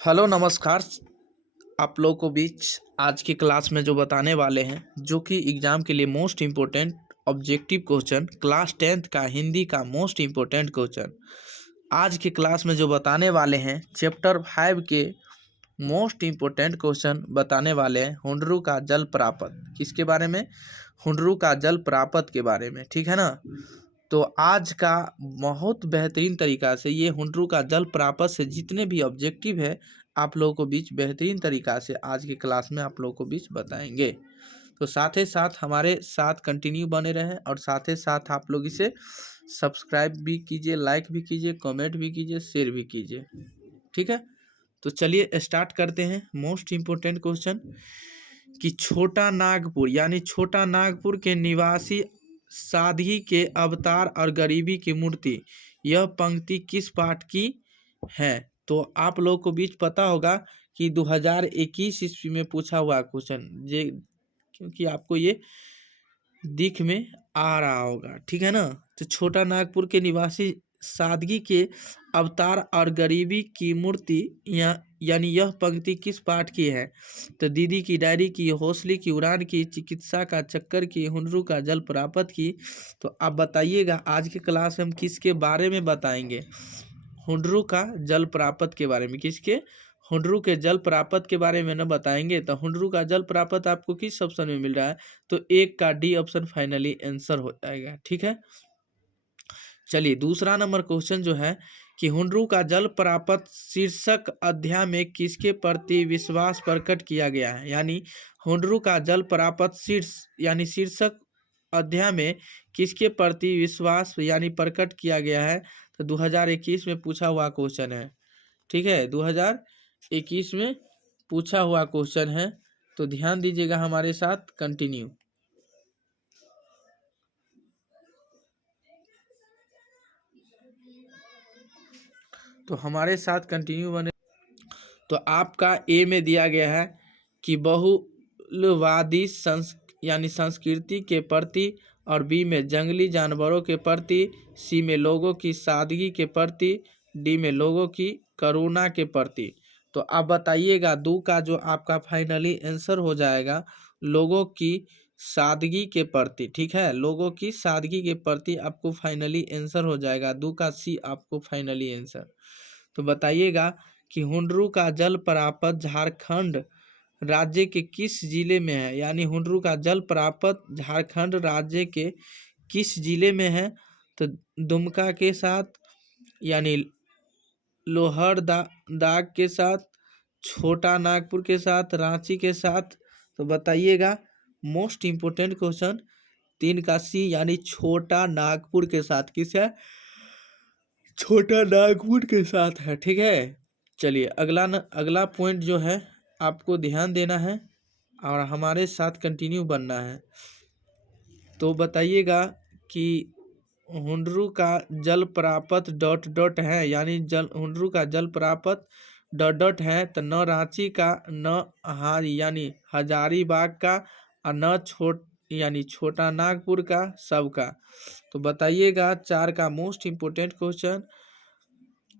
Hello नमस्कार। आप लोगों को बीच आज की क्लास में जो बताने वाले हैं जो कि एग्ज़ाम के लिए most important objective question class 10th का हिंदी का मोस्ट इम्पोर्टेंट क्वेश्चन आज की क्लास में जो बताने वाले हैं चैप्टर 5 के मोस्ट इम्पोर्टेंट क्वेश्चन बताने वाले हैं हुंडरू का जल प्रापत किसके बारे में। हुंडरू का जल प्रापत के बारे में, ठीक है ना। तो आज का बहुत बेहतरीन तरीका से ये हुंडरू का जल प्रापत से जितने भी ऑब्जेक्टिव है आप लोगों को बीच बेहतरीन तरीका से आज की क्लास में आप लोगों को बीच बताएंगे। तो साथ ही साथ हमारे साथ कंटिन्यू बने रहें और साथ ही साथ आप लोग इसे सब्सक्राइब भी कीजिए, लाइक भी कीजिए, कमेंट भी कीजिए, शेयर भी कीजिए, ठीक है। तो चलिए स्टार्ट करते हैं। मोस्ट इम्पोर्टेंट क्वेश्चन कि छोटा नागपुर यानी छोटा नागपुर के निवासी सादगी के अवतार और गरीबी की मूर्ति, यह पंक्ति किस पाठ की है। तो आप लोगों को बीच पता होगा कि 2021 ईस्वी में पूछा हुआ क्वेश्चन ये, क्योंकि आपको ये दिख में आ रहा होगा, ठीक है ना। तो छोटा नागपुर के निवासी सादगी के अवतार और गरीबी की मूर्ति यानी यह पंक्ति किस पाठ की है। तो दीदी की डायरी की, हौसले की उड़ान की, चिकित्सा का चक्कर की, हुनरू का जल प्रापत की। तो आप बताइएगा आज के क्लास में हम किसके बारे में बताएंगे। हुनरू का जल प्रापत के बारे में। किसके? हुंडरू के जल प्रापत के बारे में न बताएंगे। तो हुंडरू का जल प्रापत आपको किस ऑप्शन में मिल रहा है। तो एक का डी ऑप्शन फाइनली आंसर हो जाएगा, ठीक है। चलिए दूसरा नंबर क्वेश्चन जो है कि हुंडरू का जल प्रापत शीर्षक अध्याय में किसके प्रति विश्वास प्रकट किया गया है। यानी हुंडरू का जल प्रापत शीर्षक अध्याय में किसके प्रति विश्वास यानी प्रकट किया गया है। तो 2021 में पूछा हुआ क्वेश्चन है, ठीक है। 2021 में पूछा हुआ क्वेश्चन है, तो ध्यान दीजिएगा हमारे साथ कंटिन्यू। तो हमारे साथ कंटिन्यू बने। तो आपका ए में दिया गया है कि बहुलवादी यानी संस्कृति के प्रति, और बी में जंगली जानवरों के प्रति, सी में लोगों की सादगी के प्रति, डी में लोगों की करुणा के प्रति। तो आप बताइएगा दो का जो आपका फाइनली आंसर हो जाएगा लोगों की सादगी के प्रति, ठीक है। लोगों की सादगी के प्रति आपको फाइनली आंसर हो जाएगा दो का सी आपको फाइनली आंसर। तो बताइएगा कि हुंडरू का जल प्रापत झारखंड राज्य के किस जिले में है। यानी हुंडरू का जल प्रापत झारखंड राज्य के किस जिले में है। तो दुमका के साथ, यानी दाग के साथ, छोटा नागपुर के साथ, रांची के साथ। तो बताइएगा मोस्ट इम्पोर्टेंट क्वेश्चन तीन का सी यानी छोटा नागपुर के साथ। किस है? छोटा नागपुर के साथ है, ठीक है। चलिए अगला पॉइंट जो है आपको ध्यान देना है और हमारे साथ कंटिन्यू बनना है। तो बताइएगा कि हुंडरू का जल प्रापत डॉट डॉट है, यानी हुंडरू का जल प्रापत डॉट डॉट है। तो न रांची का, न यानी हजारीबाग का, और न यानी छोटा नागपुर का, सबका। तो बताइएगा चार का मोस्ट इम्पोर्टेंट क्वेश्चन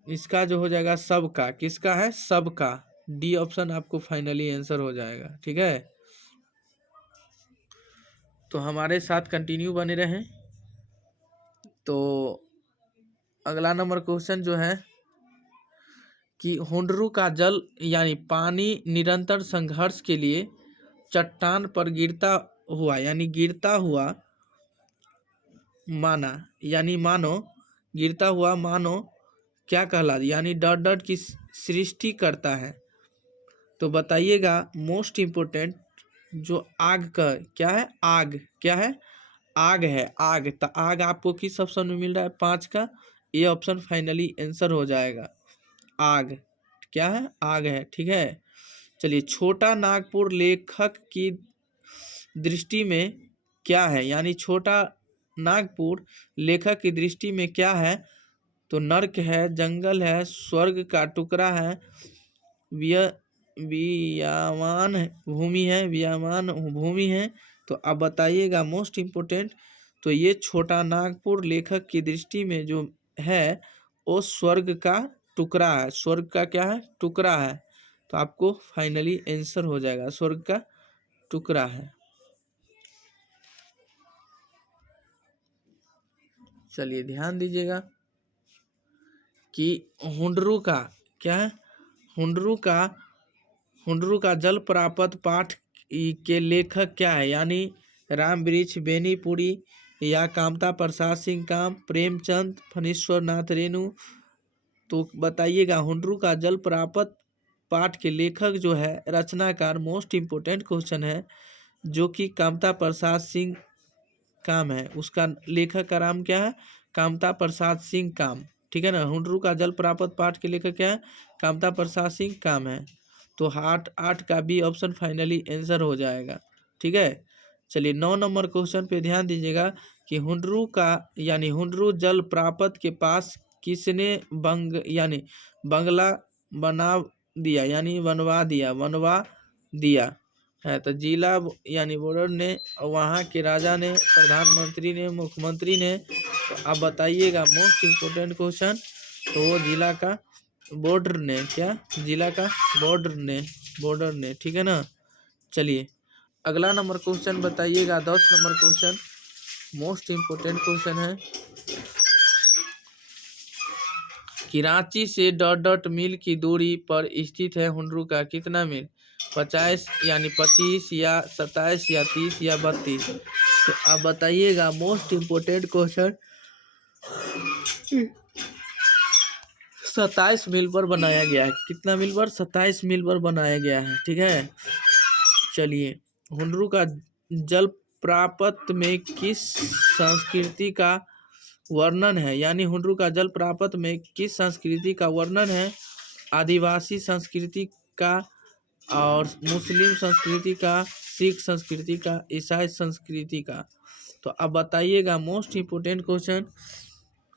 इसका जो हो जाएगा सबका। किसका है? सबका। डी ऑप्शन आपको फाइनली आंसर हो जाएगा, ठीक है। तो हमारे साथ कंटिन्यू बने रहें। तो अगला नंबर क्वेश्चन जो है कि हुंडरू का जल यानी पानी निरंतर संघर्ष के लिए चट्टान पर गिरता हुआ, यानी गिरता हुआ माना, यानी मानो गिरता हुआ मानो क्या कहला, यानी डॉट डॉट की सृष्टि करता है। तो बताइएगा मोस्ट इम्पोर्टेंट जो आग का क्या है। आग क्या है? आग है। आग तो आग आपको किस ऑप्शन में मिल रहा है? पाँच का ये ऑप्शन फाइनली आंसर हो जाएगा। आग क्या है? आग है, ठीक है। चलिए छोटा नागपुर लेखक की दृष्टि में क्या है। यानी छोटा नागपुर लेखक की दृष्टि में क्या है। तो नर्क है, जंगल है, स्वर्ग का टुकड़ा है, वियामान भूमि है। तो अब बताइएगा मोस्ट इम्पोर्टेंट। तो ये छोटा नागपुर लेखक की दृष्टि में जो है वो स्वर्ग का टुकड़ा है। स्वर्ग का क्या है? टुकड़ा है। तो आपको फाइनली आंसर हो जाएगा स्वर्ग का टुकड़ा है। चलिए ध्यान दीजिएगा कि हुंडरू का क्या है, हुंडरू का जल प्रापत पाठ के लेखक क्या है, यानी राम वृक्ष बेनीपुरी या कामता प्रसाद सिंह काम, प्रेमचंद, फणीश्वर नाथ रेणु। तो बताइएगा हुंडरू का जल प्रापत पाठ के लेखक जो है, रचनाकार, मोस्ट इम्पोर्टेंट क्वेश्चन है, जो कि कामता प्रसाद सिंह काम है। उसका लेखक का नाम क्या है, कामता प्रसाद सिंह काम। ठीक है ना, हुंडरू का जल प्रापत पाठ के लेखक क्या है, कामता प्रसाद सिंह काम है। तो 8 का बी ऑप्शन फाइनली आंसर हो जाएगा। ठीक है, चलिए 9 नंबर क्वेश्चन पे ध्यान दीजिएगा कि हुंडरू का यानी हुंडरू जल प्रापत के पास किसने बंगला बना दिया, यानी बनवा दिया है। तो जिला यानी बॉर्डर ने, वहाँ के राजा ने, प्रधानमंत्री ने, मुख्यमंत्री ने। तो आप बताइएगा मोस्ट इम्पोर्टेंट क्वेश्चन। तो वो जिला का बॉर्डर ने, क्या जिला का बॉर्डर ने। ठीक है ना, चलिए अगला नंबर क्वेश्चन बताइएगा 10 number question, most important question है कि रांची से डॉट मील की दूरी पर स्थित है हुंडरू का कितना मील, 50 यानी 25 या 27 या 30 या 32। तो आप बताइएगा मोस्ट इम्पोर्टेंट क्वेश्चन। 27 मील पर बनाया गया है। कितना मील पर, 27 मील पर बनाया गया है। ठीक है, चलिए हुंडरू का जल प्रापत में किस संस्कृति का वर्णन है, यानी हुंडरू का जल प्रापत में किस संस्कृति का वर्णन है, आदिवासी संस्कृति का, और मुस्लिम संस्कृति का, सिख संस्कृति का, ईसाई संस्कृति का। तो अब बताइएगा मोस्ट इम्पोर्टेंट क्वेश्चन।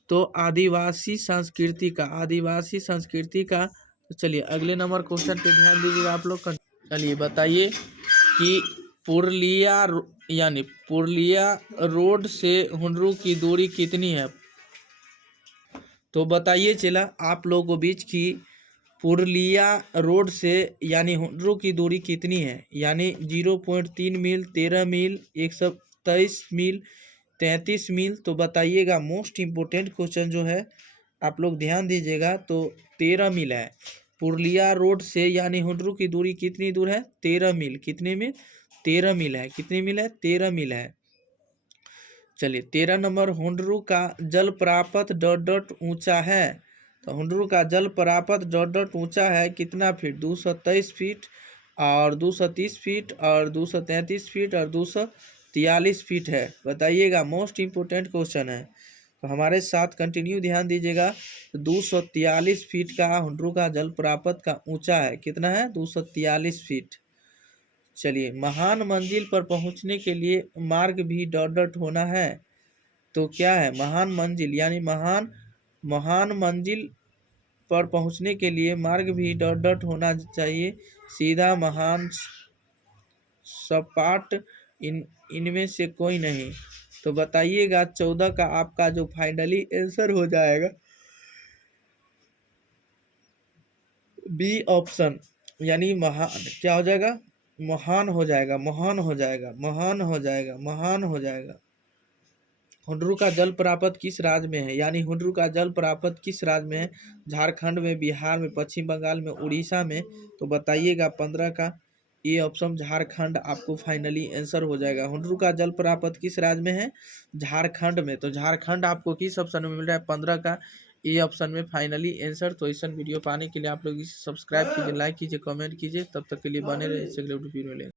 तो आदिवासी संस्कृति का। तो चलिए अगले नंबर क्वेश्चन पे ध्यान दीजिएगा आप लोग। चलिए बताइए कि पुरुलिया रोड से हुंडरू की दूरी कितनी है। तो बताइए चला आप लोगों को बीच की पुरुलिया रोड से यानी हुंडरू की दूरी कितनी है, यानी 0.3 मील, 13 मील, 123 मील, 33 मील। तो बताइएगा मोस्ट इम्पोर्टेंट क्वेश्चन जो है, आप लोग ध्यान दीजिएगा। तो 13 मील है पुरुलिया रोड से, यानी हुंडरू की दूरी कितनी दूर है, 13 मील। कितने मील, 13 मील है। कितनी मील है, 13 मील है। चलिए 13 नंबर, हुंडरू का जल प्रापत डॉट ऊंचा है। तो हुंडरू का जल प्रापत डॉट ऊंचा है कितना फीट, 223 फीट और 230 फीट और 233 फीट और 243 फीट है। बताइएगा मोस्ट इम्पोर्टेंट क्वेश्चन है, तो हमारे साथ कंटिन्यू ध्यान दीजिएगा। 243 फीट का हुंडरू का जल प्रापत का ऊंचा है। कितना है, 243 फीट। चलिए महान मंजिल पर पहुंचने के लिए मार्ग भी डॉट होना है। तो क्या है, महान मंजिल, यानी महान मंजिल पर पहुंचने के लिए मार्ग भी डॉट होना चाहिए। सीधा, महान, सपाट, इनमें से कोई नहीं। तो बताइएगा 14 का आपका जो फाइनली आंसर हो जाएगा बी ऑप्शन, यानी महान क्या हो जाएगा, महान हो जाएगा, महान हो जाएगा, महान हो जाएगा, महान हो जाएगा। हुंडरू का जल प्रापत किस राज्य में है, यानी हुंडरू का जल प्रापत किस राज्य में है, झारखंड में, बिहार में, पश्चिम बंगाल में, उड़ीसा में। तो बताइएगा 15 का ए ऑप्शन झारखंड आपको फाइनली आंसर हो जाएगा। हुंडरू का जल प्रापत किस राज्य में है, झारखंड में। तो झारखंड आपको किस ऑप्शन में मिल रहा है, 15 का ए ऑप्शन में फाइनली आंसर। तो ऐसा वीडियो पाने के लिए आप लोग इसे सब्सक्राइब कीजिए, लाइक कीजिए, कमेंट कीजिए। तब तक के लिए बने रहे, इससे अगले वीडियो मिलेगा।